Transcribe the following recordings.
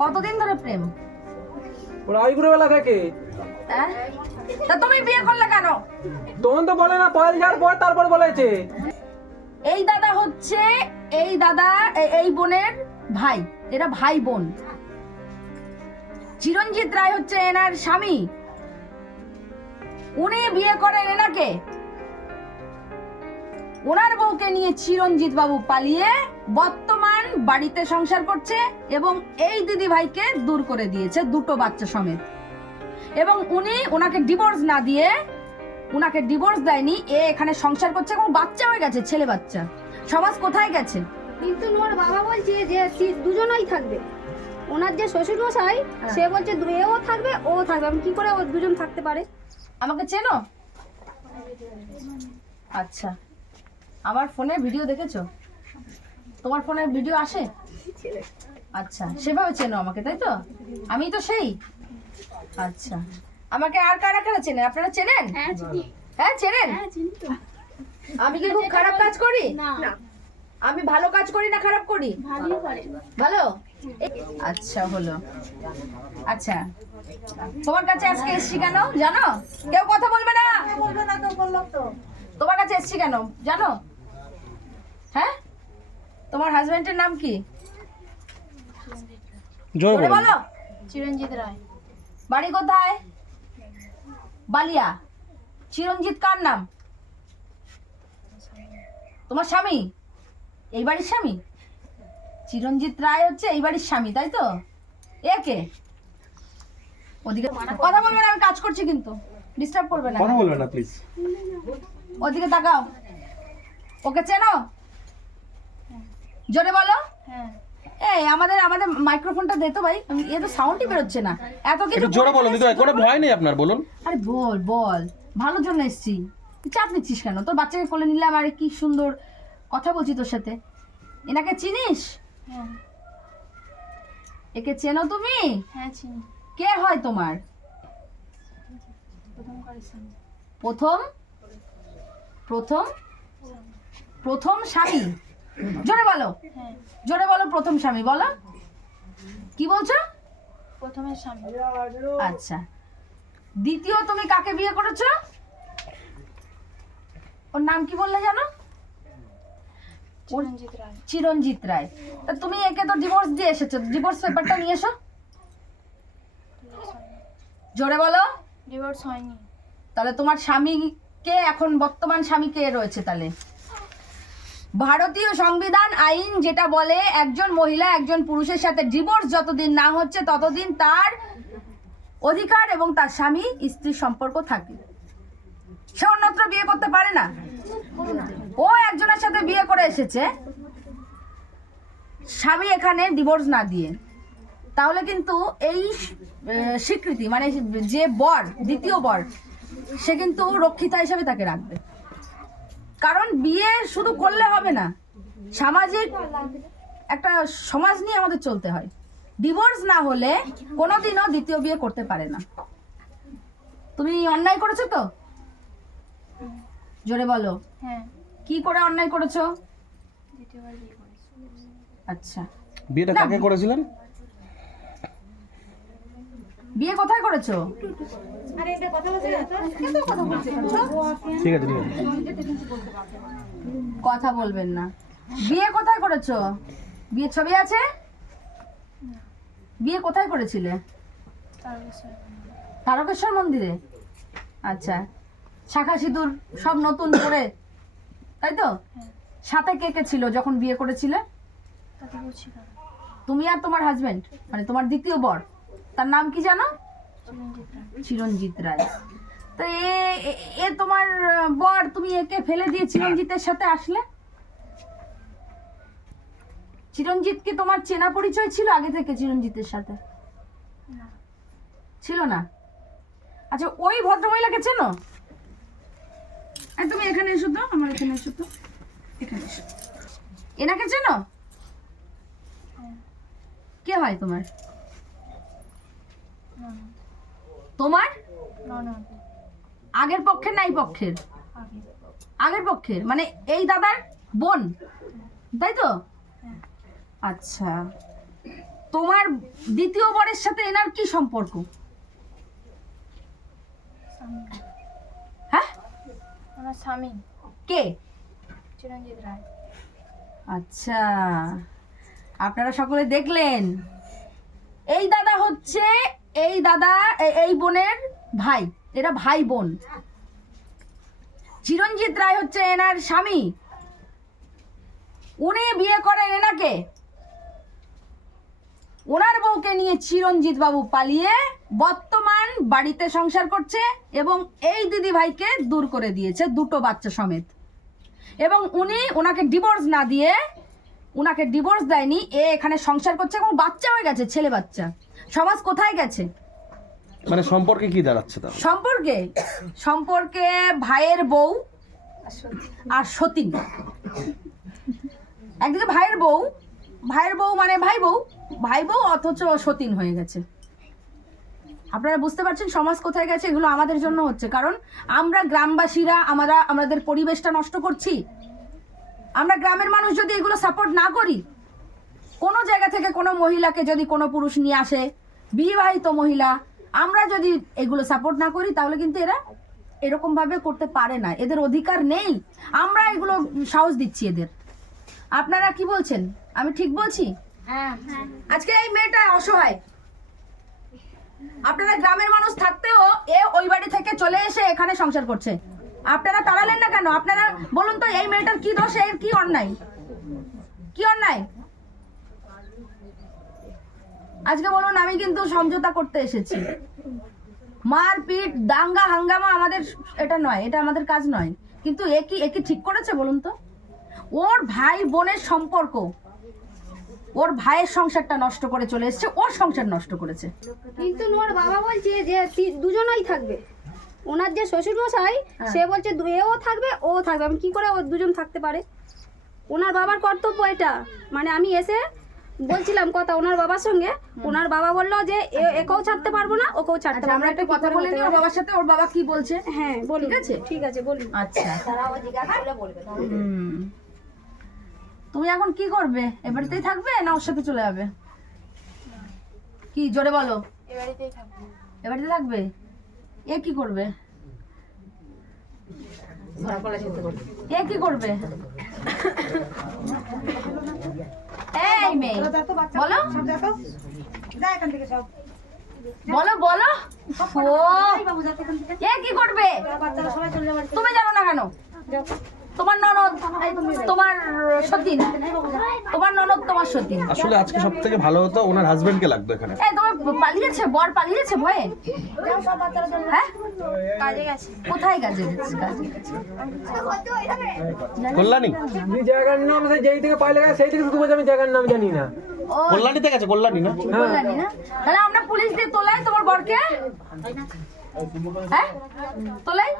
কতদিন ধরে প্রেম? ওরা আইবুড়ো বেলা থেকে। হ্যাঁ? তা তুমি বিয়ে করলে কেন? তখন তো বলে না, পয়ল যাওয়ার পর তারপর বলেছে। এই দাদা হচ্ছে এই বোনের ভাই, এরা ভাই বোন। চিরঞ্জিত রায় হচ্ছে এনার স্বামী, উনি বিয়ে করেন এনাকে। ওনার বউকে নিয়ে চিরঞ্জিত বাবু পালিয়ে বর্তমান বাড়িতে সংসার করছে এবং এই দিদি ভাইকে দূর করে দিয়েছে দুটো বাচ্চা সমেত। এবং উনি ওনাকে ডিভোর্স না দিয়ে, ওনাকে ডিভোর্স দেয়নি, এ এখানে সংসার করছে এবং বাচ্চা হয়ে গেছে, ছেলে বাচ্চা। সমাজ কোথায় গেছে? কিন্তু ওর বাবা বলছে যে দুজনেই থাকবে। ওনার যে শ্বশুর মশাই সে বলছে এও থাকবে ও থাকবে। আমি কি করে ও দুজন থাকতে পারে? আমাকে চেনো? আচ্ছা, আমার ফোনে ভিডিও দেখেছো? তোমার ফোনে ভিডিও আসে? আচ্ছা, সেভাবে চেনো আমাকে, তাই তো? আমি তো সেই। আচ্ছা, আমাকে আর কারা কারা চেনে? আপনারা চেনেন? হ্যাঁ চেনেন। আমি কি খুব খারাপ কাজ করি? না, আমি ভালো কাজ করি না খারাপ করি? ভালোই করে। ভালো। আচ্ছা হলো। আচ্ছা, তোমার কাছে আজকে এসছি কেন জানো? কেউ কথা বলবে না। তোমার কাছে এসছি কেন জানো? হ্যাঁ, তোমার হাজবেন্ডের নাম কি? জোরে বলো। চিরঞ্জিত রায়। বাড়ি কোথায়? বালিয়া। চিরঞ্জিত কার নাম? তোমার স্বামী? এই বাড়ির স্বামী? চিরঞ্জিত রায় হচ্ছে এই বাড়ির স্বামী, তাই তো? একে ওদিকে কথা বলবে না, আমি কাজ করছি, কিন্তু ডিস্টার্ব করবে না। কথা বলবে না প্লিজ। ওদিকে তাকাও। ওকে চেনো? জোরে বলো। হ্যাঁ। এই আমাদের মাইক্রোফোনটা দে তো ভাই, এ তো সাউন্ডই বেরোচ্ছে না। এত কিছু একটু জোরে বলো দিদি, কোনো ভয় নেই আপনার, বলুন। আরে বল বল, ভালোর জন্য এসেছি। চাপ নিচ্ছিস কেন? তোর বাচ্চাকে কোলে নিলাম, আরে কি সুন্দর কথা বলছি তোর সাথে। এনাকে চিনিস? হ্যাঁ। একে চেনো তুমি? হ্যাঁ চিনি। কে হয় তোমার? প্রথম প্রথম প্রথম স্বামী। জোরে বলো। হ্যাঁ। জোরে বলো, প্রথম স্বামী বলো। কি বলছো? প্রথমের স্বামী। আচ্ছা, দ্বিতীয় তুমি কাকে বিয়ে করেছো? ওর নাম কি বললে জানো? চিরঞ্জিত রায়। চিরঞ্জিত রায়। তা তুমি একে তো ডিভোর্স দিয়ে এসেছো, ডিভোর্স পেপারটা নিয়ে এসো। জোরে বলো। ডিভোর্স হয়নি। তাহলে তোমার স্বামীকে, এখন বর্তমান স্বামী কে রয়েছে তাহলে? ভারতীয় সংবিধান আইন যেটা বলে, একজন মহিলা একজন পুরুষের সাথে ডিভোর্স যতদিন না হচ্ছে ততদিন তার অধিকার এবং তার স্বামী স্ত্রীর সম্পর্ক থাকে। সে অন্যত্র বিয়ে করতে পারে না। ও একজনের সাথে বিয়ে করে এসেছে, স্বামী এখানে ডিভোর্স না দিয়ে, তাহলে কিন্তু এই স্বীকৃতি মানে যে বর, দ্বিতীয় বর, সে কিন্তু রক্ষিতা হিসেবে তাকে রাখবে। কারণ বিয়ে শুধু করলে হবে না, সামাজিক একটা সমাজ নিয়ে আমাদের চলতে হয়। ডিভোর্স না হলে কোনোদিনও দ্বিতীয় বিয়ে করতে পারে না। তুমি অন্যায় করেছো তো? জোরে বলো। হ্যাঁ। কি করে অন্যায় করেছো? দ্বিতীয়বার বিয়ে করেছি। আচ্ছা, বিয়েটা কাকে করেছিলেন? বিয়ে কোথায় করেছো? আরে এটা কথা বলছে না তো? কেন কথা বলছো? ঠিক আছে ঠিক আছে। কথা বলবেন না। বিয়ে কোথায় করেছো? বিয়ের ছবি আছে? বিয়ে কোথায় করেছিলে? তারকেশ্বর মন্দিরে। আচ্ছা, শাখা সিঁদুর সব নতুন করে, তাই তো? সাথে কে কে ছিল যখন বিয়ে করেছিলে? তুমি আর তোমার হাজবেন্ড, মানে তোমার দ্বিতীয় বর, তার নাম কি জানো? চিরঞ্জিত রায়। তো এ তোমার বর, তুমি একে ফেলে দিয়ে চিরঞ্জিতের সাথে আসলে? চিরঞ্জিত কি তোমার চেনা পরিচয় ছিল আগে থেকে চিরঞ্জিতের সাথে? ছিল না। আচ্ছা, ওই ভদ্রমহিলাকে চেনো? তুমি এখানে এসো তো, আমার এখানে এসো তো, এখানে এসো। এনাকে চেনো? কে হয় তোমার? তোমার আগের পক্ষের না এই পক্ষের? আগের পক্ষের, মানে এই দাদার বোন, তাই তো? আচ্ছা, তোমার দ্বিতীয় বরের সাথে এনার কি সম্পর্ক? হ্যাঁ, আমার স্বামী কে? চিরঞ্জিত রায়। আচ্ছা, আপনারা সকলে দেখলেন, এই দাদা হচ্ছে এই বোনের ভাই, এরা ভাই বোন। চিরঞ্জিত রায় হচ্ছে এনার স্বামী, উনি বিয়ে করেন এনাকে। ওনার বউকে নিয়ে চিরঞ্জিত বাবু পালিয়ে বর্তমান বাড়িতে সংসার করছে এবং এই দিদি ভাইকে দূর করে দিয়েছে, দুটো বাচ্চা সমেত। এবং ওনাকে ডিভোর্স না দিয়ে, ওনাকে ডিভোর্স দেয়নি, এখানে সংসার করছে এবং বাচ্চা হয়ে গেছে, ছেলে বাচ্চা। সমাজ কোথায় গেছে? মানে সম্পর্কে কি দাঁড়াচ্ছে তাহলে? সম্পর্কে ভাইয়ের বউ আর সতীন। একদিকে ভাইয়ের বউ মানে ভাই বউ অথচ সতীন হয়ে গেছে। আপনারা বুঝতে পারছেন সমাজ কোথায় গেছে? এগুলো আমাদের জন্য হচ্ছে, কারণ আমরা গ্রামবাসীরা আমাদের পরিবেশটা নষ্ট করছি। আমরা গ্রামের মানুষ যদি এগুলো সাপোর্ট না করি, কোনো জায়গা থেকে কোনো মহিলাকে যদি কোনো পুরুষ নিয়ে আসে, বিবাহিত মহিলা, আমরা যদি এগুলো সাপোর্ট না করি, তাহলে কিন্তু এরা এরকম ভাবে করতে পারে না, এদের অধিকার নেই। আমরা এগুলো সাহস দিচ্ছি এদের। আপনারা কি বলছেন? আমি ঠিক বলছি? আজকে এই মেয়েটা অসহায়, আপনারা গ্রামের মানুষ থাকতেও ওই বাড়ি থেকে চলে এসে এখানে সংসার করছে। আপনারা তাড়ালেন না কেন? আপনারা বলুন তো, এই মেয়েটার কি দোষ? এর কি অন্যায়? আজকে বলুন, আমি কিন্তু সমঝোতা করতে এসেছি। মারপিট, দাঙ্গা হাঙ্গামা আমাদের এটা নয়, এটা আমাদের কাজ নয়। কিন্তু এ কি ঠিক করেছে বলুন তো? ওর ভাই বোনের সম্পর্ক, ওর ভাইয়ের সংসারটা নষ্ট করে চলে এসেছে, ওর সংসার নষ্ট করেছে। কিন্তু ওর বাবা বলছে যে দুজনেই থাকবে। ওনার যে শ্বশুর মশাই, সে বলছে এও থাকবে ও থাকবে। আমি কি করে ও দুজন থাকতে পারে? ওনার বাবার কর্তব্য এটা। মানে আমি এসে বলছিলাম কথা ওনার বাবার সঙ্গে, ওনার বাবা বললো যে একেও ছাড়তে পারবো না, ওকেও ছাড়তে পারবো আমরা না। একটা কথা বলে নিই ওর বাবার সাথে, ওর বাবা কি বলছে। হ্যাঁ বলুন। ঠিক আছে, ঠিক আছে বলুন। আচ্ছা, তুমি এখন কি করবে? এ বাড়িতেই থাকবে না ওর সাথে চলে যাবে? কি জোরে বলো। এ বাড়িতেই থাকবো। এ বাড়িতে থাকবে? এ কি করবে? এ কি করবে? এই মেয়ে বলো, বলো ও এ কি করবে? তুমি জানো না কেন? তোমার ননদ, তোমার সতীন, তোমার ননদ, তোমার সতীন। আসলে আজকে সব থেকে ভালো হতো ওনার হাজবেন্ডকে লাগতো এখানে। এই তোমার পালিয়েছে, বর পালিয়েছে ভয়ে? হ্যাঁ, কাজে গেছে। কোথায় কাজে গেছে? কল্যাণী, আপনি জায়গার নাম যেই থেকে পাইলে গেছে সেই থেকে শুধু বলছে আমি জায়গার নাম জানি না। ও কল্যাণীতে গেছে, কল্যাণী না? জানি না। তাহলে আমরা পুলিশ দিয়ে তোলাই তোমার বরকে? হ্যাঁ, তোলাই।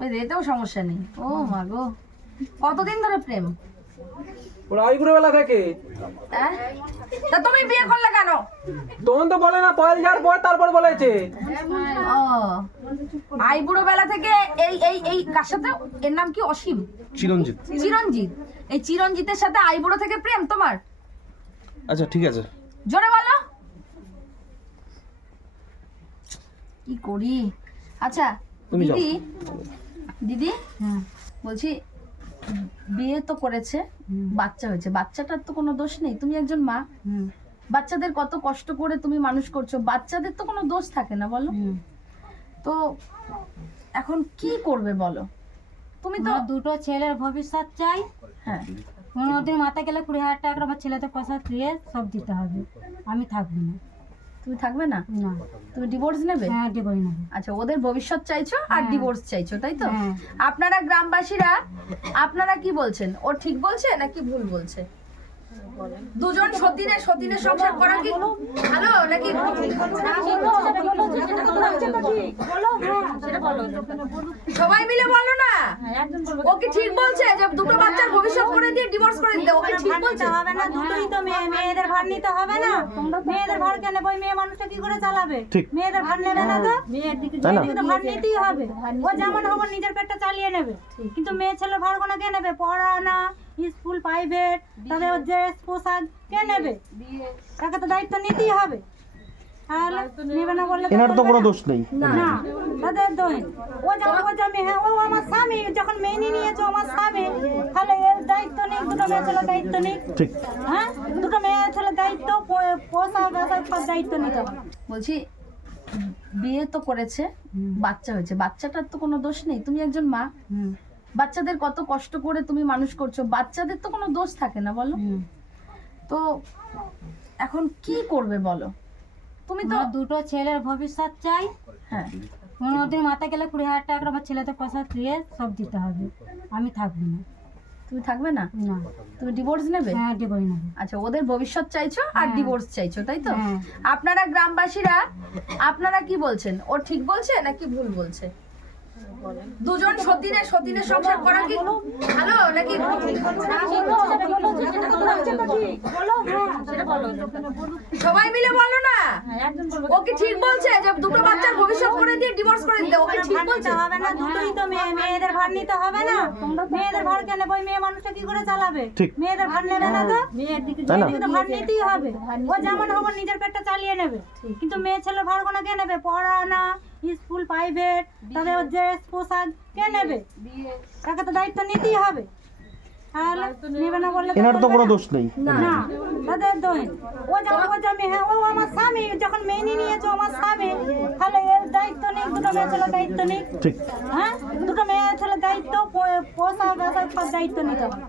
ওই এতেও সমস্যা নেই। ও মা গো, কতদিন ধরে প্রেম? ওরা আইবুড়ো বেলা থেকে। হ্যাঁ, তা তুমি বিয়ে করলে কেন? তখন তো বলে না, পয়ল যাওয়ার পর তারপর বলেছে। ও আইবুড়ো বেলা থেকে এই কার সাথে? এর নাম কি? অসীম? চিরঞ্জিত। এই চিরঞ্জিতের সাথে আইবুড়ো থেকে প্রেম তোমার? আচ্ছা ঠিক আছে, জোরে বলো। কি করি? আচ্ছা তুমি যাও। দিদি বলছি, বিয়ে তো করেছে, বাচ্চা হয়েছে, বাচ্চাটার তো কোনো দোষ নেই। তুমি একজন মা, বাচ্চাদের কত কষ্ট করে তুমি মানুষ করছো, বাচ্চাদের তো কোনো দোষ থাকে না বলো? তো এখন কি করবে বলো? তুমি তো দুটো ছেলের ভবিষ্যৎ চাই। হ্যাঁ, কোনোদিন মাথা গেলে 20,000 টাকা আমার ছেলেদের পয়সা দিয়ে সব দিতে হবে। আমি থাকবো না। তুমি থাকবে না? না। তুমি ডিভোর্স নেবে? হ্যাঁ দেবই না। আচ্ছা, ওদের ভবিষ্যৎ চাইছো আর ডিভোর্স চাইছো, তাই তো? হ্যাঁ। আপনারা গ্রামবাসীরা আপনারা কি বলছেন? ও ঠিক বলছে নাকি ভুল বলছে? দুজন সতীনের সংসার করা কি ভালো নাকি? সবাই মিলে বলো না। ও কি ঠিক বলছে যে দুটো বাচ্চার ভবিষ্যৎ করে দিয়ে ডিভোর্স করে দিতে? ও কি ঠিক বলছে? হবে না, দুটোই তো মেয়েদের ভার নিতে হবে না। মেয়েদের ভার কেন? ওই মেয়ে মানুষটা কি করে চালাবে? ঠিক। মেয়েদের ভার নেবে না তো? তাই না? মেয়েদিকে তো ভার নিতেই হবে। ও যেমন হবে নিজের পেটটা চালিয়ে নেবে, কিন্তু মেয়ে ছেলের ভার কোনো কে নেবে? পড়ানো, স্কুল প্রাইভেট, তবে ওর ড্রেস পোশাক কে নেবে? তাকে তো দায়িত্ব নিতেই হবে। তাহলে নেবে না বললে এনার তো চলবে কোনো না। দোষ নেই। না, তাদের দোষ। ও জামি, হ্যাঁ ও আমার স্বামী, যখন মেনে নিয়েছে আমার স্বামী, তাহলে এর দায়িত্ব নেই, দুটো মেয়ে ছেলের দায়িত্ব নেই। ঠিক। হ্যাঁ, দুটো মেয়ে ছেলের দায়িত্ব, পোশাক আশাক সব দায়িত্ব নিতে হবে। বলছি বিয়ে তো করেছে, বাচ্চা হয়েছে, বাচ্চাটার তো কোনো দোষ নেই। তুমি একজন মা, বাচ্চাদের কত কষ্ট করে তুমি মানুষ করছো, বাচ্চাদের তো কোনো দোষ থাকে না বলো। তো এখন কি করবে বলো? তুমি তো আমার দুটো ছেলের ভবিষ্যৎ চাই। হ্যাঁ, ওদের মাথা গেলে 20,000 টাকা করে আমার ছেলেদের পোশাক দিয়ে সব দিতে হবে। আমি থাকবো না। তুমি থাকবে না, না, তুমি ডিভোর্স নেবে? হ্যাঁ ডিভোর্স নেবো। আচ্ছা, ওদের ভবিষ্যৎ চাইছো আর হ্যাঁ। ডিভোর্স চাইছো, তাই তো? হ্যাঁ। আপনারা গ্রামবাসীরা আপনারা কি বলছেন? ও ঠিক বলছে নাকি ভুল বলছে? দুজন সতীনের সংসার করা কি ভালো নাকি? সবাই মিলে বলো না, ও কি ঠিক বলছে যে দুটো বাচ্চার ভবিষ্যৎ করে দিয়ে ডিভোর্স করে দিতে? ও কি ঠিক ভার বলছে? নিতে হবে না, দুটোই তো মেয়ে, মেয়েদের ভার নিতে হবে না? মেয়েদের ভার কেন নেবে? ওই মেয়ে মানুষটা কি করে চালাবে? ঠিক। মেয়েদের ভার নেবে না তো? তাই না? মেয়েদিকে তো ভার নিতেই হবে। ও যেমন হোক ওর নিজের পেটটা চালিয়ে নেবে, কিন্তু মেয়ে ছেলের ভার কোনো কে নেবে? পড়ানা, স্কুল প্রাইভেট, তবে ওর ড্রেস পোশাক কে নেবে? তাকে তো দায়িত্ব নিতেই হবে। তাহলে নেবে না বললে এনার তো চলবে কোনো না। দোষ নেই। না, তাদের দোষ। ও জামি, হ্যাঁ ও আমার স্বামী, যখন মেনে নিয়েছে আমার স্বামী, তাহলে এর দায়িত্ব নেই, দুটো মেয়ে ছেলের দায়িত্ব নেই। ঠিক। হ্যাঁ, দুটো মেয়ে ছেলের দায়িত্ব, পোশাক আশাক সব দায়িত্ব নিতে হবে।